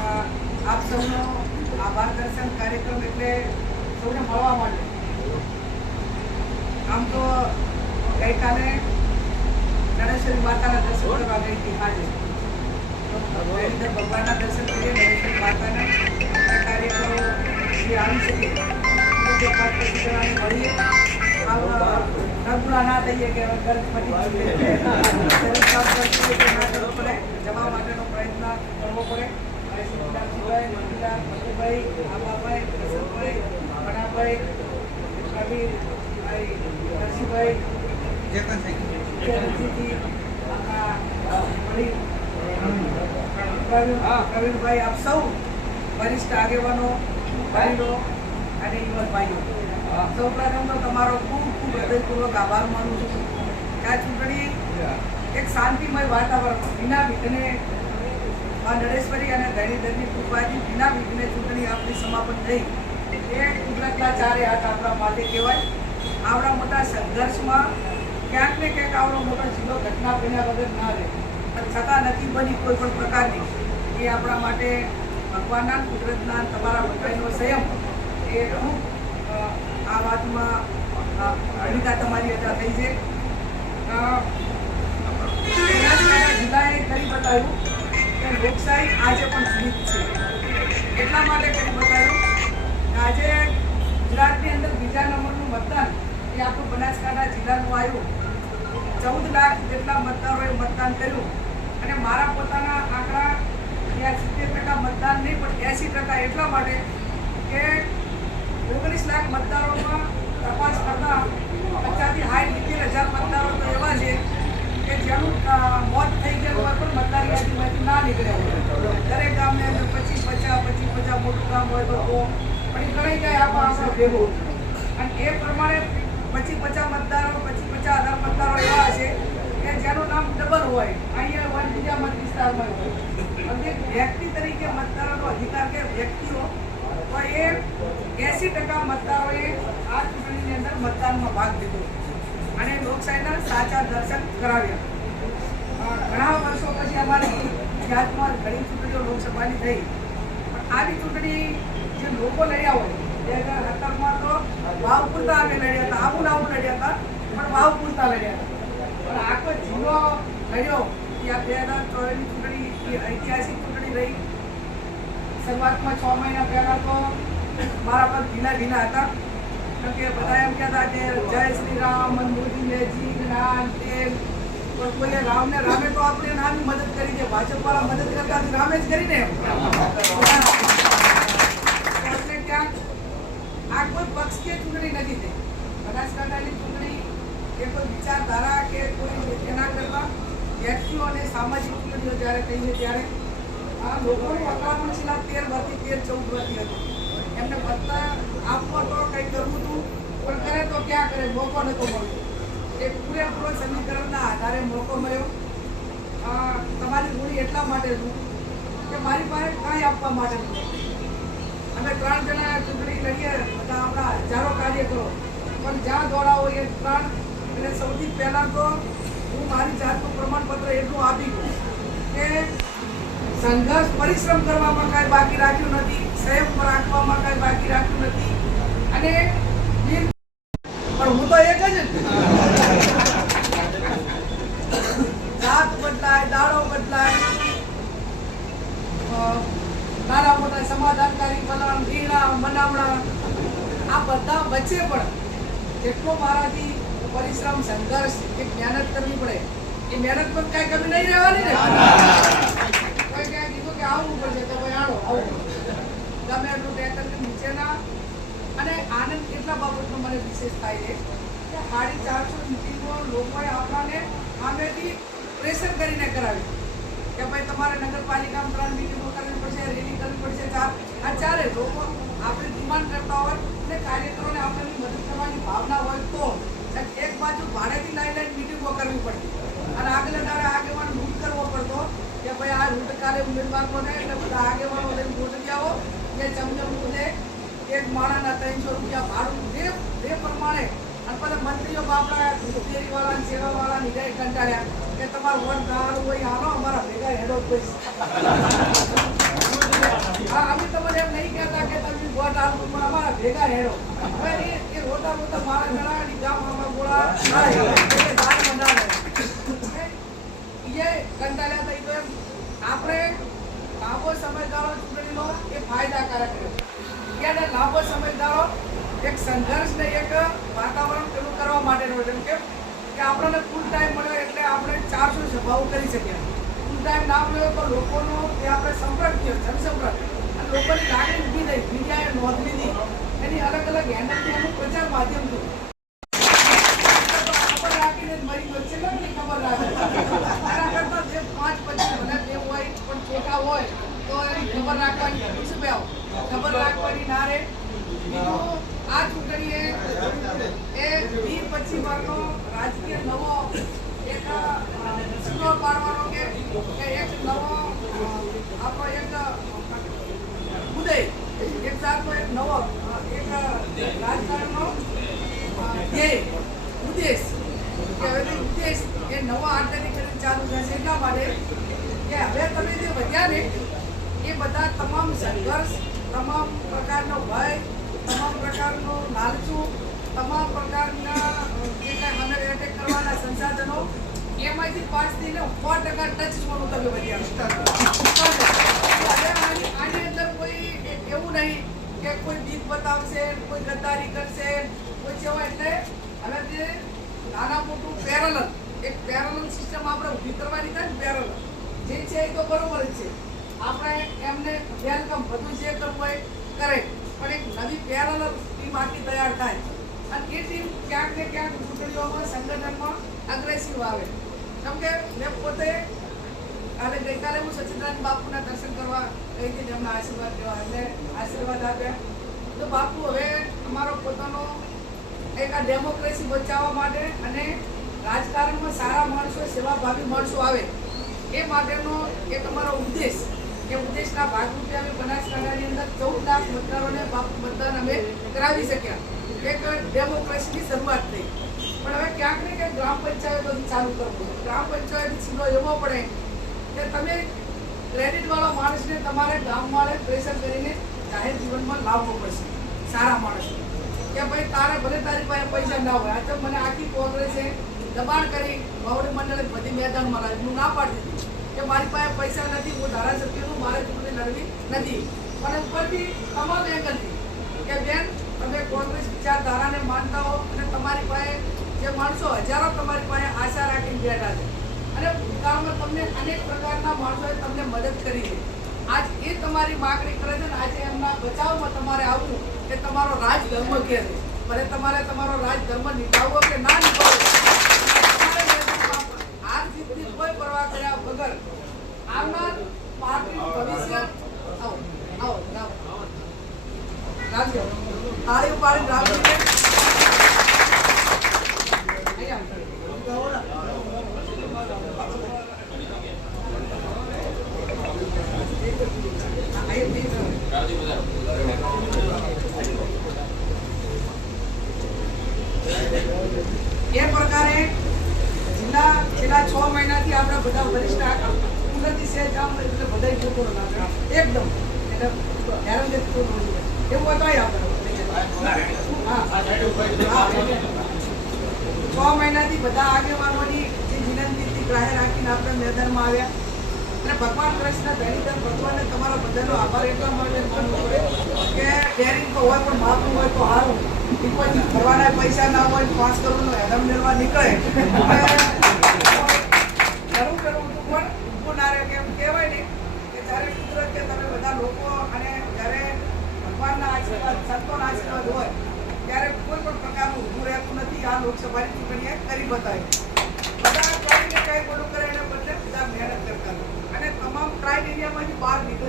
અ, આપ સૌનો આભાર દર્શન કાર્યક્રમ એટલે સૌને મળવા માટે. આમ તો ગઈકાલે ગણેશ્વરી માતાના દર્શન કરવા ગઈ હતી આજે. તો એવી રીતે ભગવાનના દર્શન કરીએ ગણેશ્વરી માતાના આ કાર્યક્રમ શ્રી આવી શકે તો પાંચ પચીસ જણાને મળીએ. આવા નગુણા ના થઈએ કે હવે કરવો પડે. અને વિલાસજીભાઈ, મંજુલા, મધુભાઈ, આબાભાઈ, કૃષ્ણભાઈ, મણાભાઈ, કબીર, ભાઈ નરસિંહભાઈ, આખા પ્રવીણભાઈ આપ સૌ વરિષ્ઠ આગેવાનો ભાઈઓ અને યુવક ભાઈઓ. સૌ પ્રથમ તો તમારો ખૂબ ખૂબ હૃદયપૂર્વક આભાર માનું છું. આ ચૂંટણી એક શાંતિમય વાતાવરણ વિના વિઘ્ને આ નરેશ્વરી અને ધણીધરની કૃપાથી વિના વિઘ્ને ચૂંટણી આપણી સમાપન થઈ. એ કુદરતના ચારે હાથ આપણા માટે કહેવાય. આવડા મોટા સંઘર્ષમાં ક્યાંક ને ક્યાંક આવડો મોટો જિલ્લો ઘટના બન્યા વગર ના રહે. પણ છતાં નથી બની કોઈ પણ પ્રકારની. એ આપણા માટે ભગવાનના કુદરતના તમારા બધાનો સંયમ. એ હું આ વાતમાં ભૂમિકા તમારી અદા થઈ છે. જિલ્લાએ કરી બતાવ્યું લોકશાહી આજે પણ જીવિત છે. એટલા માટે કરી બતાવ્યું આજે ગુજરાતની અંદર બીજા નંબરનું મતદાન એ આપણું બનાસકાંઠા જિલ્લાનું આવ્યું. ચૌદ લાખ જેટલા મતદારોએ મતદાન કર્યું. અને મારા પોતાના આંકડા ત્યાં સિત્તેર ટકા મતદાન નહીં, પણ એંસી ટકા એટલા માટે કે ઓગણીસ લાખ મતદારોમાં તપાસ કરતા પચાસથી સાઠ સિત્તેર હજાર મતદારો તો એવા છે કે જેનું મોત થઈ ગયેલું હોય પણ મતદાર યાદીમાંથી ના નીકળ્યા હોય દરેક ગામને અંદર પચીસ પચાસ પચીસ પચાસ મોટું ગામ હોય તો સો પણ ગણાઈ જાય આમાં આપણે ભેગું. અને એ પ્રમાણે પચીસ પચાસ મતદારો પચીસ પચાસ હજાર મતદારો એવા છે કે જેનું નામ ડબલ હોય. અહીંયા હોય બીજા મત વિસ્તારમાં હોય. અને વ્યક્તિ તરીકે મતદારોનો અધિકાર કે વ્યક્તિઓ તો એ એસી ટકા મતદારોએ આ ચૂંટણીની અંદર મતદાનમાં ભાગ લીધો. અને લોકશાહીના સાચા દર્શન કરાવ્યા. ઘણા વર્ષો પછી અમારી જાતમાં ઘણી ચૂંટણીઓ લોકસભાની થઈ. પણ આવી ચૂંટણી જે લોકો લડ્યા હોય, બે હજાર તો વાવ પૂરતા અમે લડ્યા હતા, આવું આવું લડ્યા હતા, પણ વાવ પૂરતા લડ્યા હતા. પણ આખો જિલ્લો લડ્યો કે આ બે હજાર ચોવીસની ચૂંટણી ઐતિહાસિક ચૂંટણી રહી. શરૂઆતમાં છ મહિના પહેલા તો મારા પર ઢીલા ઢીલા હતા. કારણ કે બધા એમ કહેતા કે જય શ્રી રામ મંદુરજી મેજી રામ તેમ પણ રામે તો આપણે નામની મદદ કરી અને સામાજિક જ્યારે થઈ ત્યારે આ લોકોનું છેલ્લા તેર વર્ષથી તેર ચૌદ વર્ષથી એમને મતદાન આપવો તો કંઈ કરવું હતું, પણ કરે તો ક્યાં કરે? મોકો મળતો. એ પૂરેપૂરો સમીકરણના આધારે મોકો મળ્યો. તમારી મૂડી એટલા માટે છું કે મારી પાસે કાંઈ આપવા માટે નથી. અમે ત્રણ જણા ચૂંટણી લડીએ, બધા આપણા હજારો કાર્યકરો. પણ જ્યાં દોડાવો એ ત્રણ એટલે સૌથી પહેલાં તો હું મારી જાતનું પ્રમાણપત્ર એટલું આપી દઉં કે સંઘર્ષ, પરિશ્રમ કરવામાં કાંઈ બાકી રાખ્યું નથી, સંયમ રાખવામાં કાંઈ બાકી રાખ્યું નથી અને બિન- પણ હું તો એક જ જાત બદલાય દાડો બદલાય અ, નાના મોટા સમાધાનકારી વલણ ઢીણા મનામણા આ બધા વચ્ચે પણ જેટલો મારાથી પરિશ્રમ સંઘર્ષ એ મહેનત કરવી પડે. એ મહેનત પર કાંઈ કમી નહીં રહેવાની ને. કોઈ ક્યાંય કીધું કે આવવું પડશે તો ભાઈ આવો આવું. ગમે એટલું ટેકરની નીચેના. અને આનંદ કેટલા બાબતનો મને વિશેષ થાય છે કે સાડી ચારસો મિટિંગો લોકોએ આપણાને સામેથી પ્રેશર કરીને કરાવી કે ભાઈ તમારે નગરપાલિકામાં ત્રણ મિટિંગો કરવી પડશે રેલી કરવી પડશે ચાર. આ ચારે લોકો આપણે ડિમાન્ડ કરતા હોય અને કાર્યકરોને આપણને મદદ કરવાની ભાવના હોય તો બાજુ ભાડેથી લઈ લઈને મિટિંગો કરવી પડતી. અને આગલે દાડે આગેવાન રૂટ કરવો પડતો કે ભાઈ આ રૂટ કાલે ઉમેદવારનો ને એટલે બધા આગેવાનો લઈને ગોઠવી આવો કે ચમચમ મુદ્દે એક માણાના ત્રણસો રૂપિયા ભાડું જે જે પ્રમાણે. અને પછી મંત્રીઓ બાપડા સેવા સેવાવાળા નિરાય કંટાળ્યા કે તમારું વોટ દાવાનું હોય, હાલો અમારા ભેગા કરીશ હા અમે તમને એમ નહીં કહેતા કે તમે વોટ આપો પણ અમારા ભેગા હેડો એ એ રોતા રોતા મારા ઘણા ની ગામમાં ગોળા ના હેડો એટલે દાનમાં ના હેડો એ કંટાળ્યા થઈ તો આપણે લાંબો સમયગાળો ચૂંટણીનો એ ફાયદાકારક રહ્યો. લાંબો સમયગાળો? એક વાતાવરણ પેલું કરવા માટેનો જેમ કે કે આપણને ફૂલ ટાઈમ મળ્યો એટલે આપણે ચારસો સભાઓ કરી શકીએ. ફૂલ ટાઈમ ના મળ્યો તો લોકોનો એ આપણે સંપર્ક થયો જનસંપર્ક. અને લોકોની લાગણી ઊભી થઈ મીડિયાએ નોંધ લીધી. એની અલગ અલગ હેન્ડલથી એનું પ્રચાર માધ્યમ થયું ખબર રાખીને મરી છે ને ખબર રાખે જે પાંચ પચીસ ભલે બે હોય, પણ છોટા હોય, તો એની ખબર રાખવાની શું બે રાખવાની ના રે આ ચૂંટણીએ એ વીસ પછી વારનો રાજકીય નવો એક પાડવાનો કે એક નવો આપણો એક ઉદય, એક જાતનો એક નવો રાજકારણનો ધ્યેય ઉદ્દેશ કે હવે ઉદ્દેશ એ નવો આંતરિકરણ ચાલુ થશે એટલા માટે કે હવે તમે જે વધ્યા ને એ બધા તમામ સંઘર્ષ તમામ પ્રકારનો ભય તમામ પ્રકારનો લાલચું તમામ પ્રકારના જે કાંઈ મને એટેક કરવાના સંસાધનો એમાંથી પાંચથી થઈને સો ટકા ટચ સોનું તમે વધ્યા હવે આની આની અંદર કોઈ એ- એવું નહીં કે કોઈ બીક બતાવશે કોઈ ગદ્દારી કરશે, કોઈ જેવો એટલે અને જે નાના મોટું પેરેલલ એક પેરેલલ સિસ્ટમ આપણે ઊભી કરવાની થાય પેરેલલ જે છે એ તો બરોબર છે. આપણે એમને વેલકમ બધું જે કરવું હોય કરે, પણ એક નવી પેરેલલ ટીમ આખી તૈયાર થાય. અને એ ટીમ ક્યાંક ને ક્યાંક ચૂંટણીઓમાં, સંગઠનમાં અગ્રેસિવ આવે. કેમ કે મેં પોતે અને ગઈકાલે હું સચિદાનંદ બાપુના દર્શન કરવા ગઈ હતી એમના આશીર્વાદ લેવા એટલે આશીર્વાદ આપ્યા. તો બાપુ, હવે અમારો પોતાનો એક આ ડેમોક્રેસી બચાવવા માટે અને રાજકારણમાં સારા માણસો, સેવાભાવી માણસો આવે, એ માટેનો એક અમારો ઉદ્દેશ એ ઉદ્દેશના ભાગરૂપે અમે બનાસકાંઠાની અંદર ચૌદ લાખ મતદારોને મતદાન અમે કરાવી શક્યા. એક ડેમોક્રેસીની શરૂઆત થઈ. પણ હવે ક્યાંક ને ક્યાંક ગ્રામ પંચાયતોથી ચાલુ કરવું ગ્રામ પંચાયત સીધો એવો પડે કે તમે ક્રેડિટવાળા માણસને તમારે ગામવાળે પ્રેશર કરીને જાહેર જીવનમાં લાવવો પડશે સારા માણસ. કે ભાઈ તારે ભલે તારી પાસે પૈસા ના હોય, આ તો મને આખી કોંગ્રેસે દબાણ કરી બાવડી મંડળે બધી મેદાનમાં લાવી. હું ના પાડી દીધી કે મારી પાસે પૈસા નથી, હું ધારાસભ્યનું, મારે ચૂંટણી લડવી નથી. પણ ઉપરથી તમામ એંગલથી કે બેન, તમે કોંગ્રેસ વિચારધારાને માનતા હો અને તમારી પાસે જે માણસો હજારો તમારી પાસે આશા રાખીને બેઠા છે. અને ભૂતકાળમાં તમને અનેક પ્રકારના માણસોએ તમને મદદ કરી છે. આજ એ તમારી માગણી કરે છે ને આજે એમના બચાવમાં તમારે આવવું, એ તમારો રાજધર્મ કહે છે. ભલે તમારે તમારો રાજધર્મ નિભાવવો કે ના નિભાવવો? હાર જીતની કોઈ પરવા વગર આવનાર પાર્ટીનું ભવિષ્ય આવો આવો આવો. રાજ્ય તાળી પાડી રાખીને છ મહિનાથી આપણા બધા વરિષ્ઠ જોતો એકદમ એટલે. એવું હોય તોય આપણે. છ મહિનાથી બધા આગેવાનોની જે વિનંતીથી ગ્રાહ્ય રાખીને આપણે મેદાનમાં આવ્યા અને ભગવાન કૃષ્ણ ધણીધર ભગવાનને તમારા બધાનો આભાર એટલા માટે માનવો પડે કે ડેરિંગ તો હોય પણ માપનું હોય તો સારું. એ કોઈ ફરવાના પૈસા ના હોય, પાંચ કરોડનો એલમ લેવા નીકળે. કરવું તું પણ રહે. કેમ કહેવાય ને કે જ્યારે કુદરત કે તમે બધા લોકો અને જ્યારે ભગવાનના આશીર્વાદ, સંતોના આશીર્વાદ હોય, ત્યારે કોઈ પણ પ્રકારનું ઊભું રહેતું નથી. આ લોકસભાની ચૂંટણીએ કરી બતાવી. બધા કઈ ને કઈ બોલું કરે એના બદલે બધા મહેનત કરતા તમામ ટ્રાઇલ એરિયામાંથી બહાર નીકળે